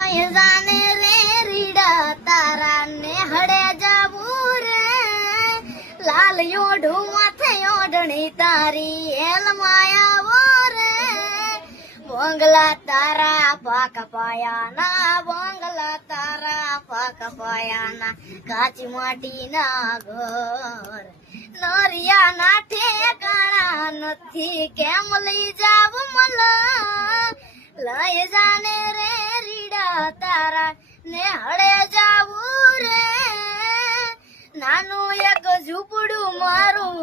જાને રે રીડા તારા ને હડે જાવું રે લાલ યોઢું માથે ઓઢણી તારી એલ માયાવો રે બોંગલા તારા પાક પાયાના બોંગલા તારા પાક પાયાના કાચી માટીના ઘર નરિયા ના ઠેકાણા નથી કેમ લઈ જાવ મલા લઈ જાને રે રીડા તારા ને હળે જાવું રે નાનું એક ઝૂંપડું મારું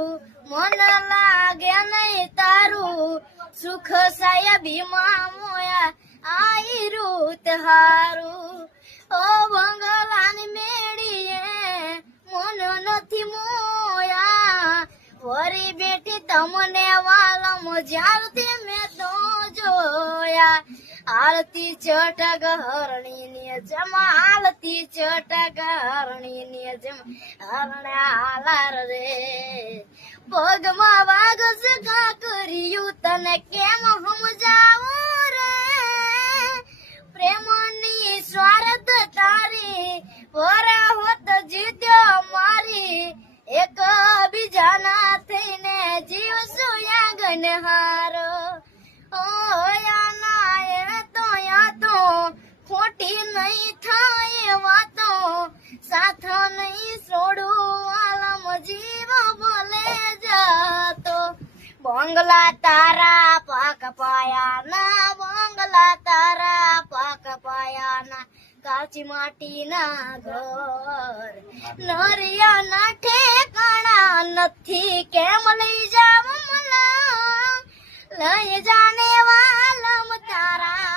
મન લાગે નહીં તારું સુખ સાહેબીમાં મોયા આઈ રૂત હારું ઓ બંગલાની મેળીએ મન નથી મોયા વરી બેઠી તમને વાલમ જ્યારથી મેં તો જોયા આરતી ચટક હરણી ને જમા આરતી ચટક હરણી ને જમા હરણા હાલાર રે પગમાં વાગ સગા કર્યું તને કેમ સમજાવું રે પ્રેમની સ્વાર્થ તારી વરા હોત જીત્યો મારી એક બીજાના થઈને જીવશું યાગન હારો તો ખોટી નહીં થાય વાતો સાથ નહીં છોડું આલમ જીવ બોલે જતો બોંગલા તારા પાક પાયાના બોંગલા તારા પાક પાયાના કાચી માટીના ઘર નરિયા ના ઠેકાણા નથી કેમ લઈ જાવ મલા લઈ જાને વાલમ તારા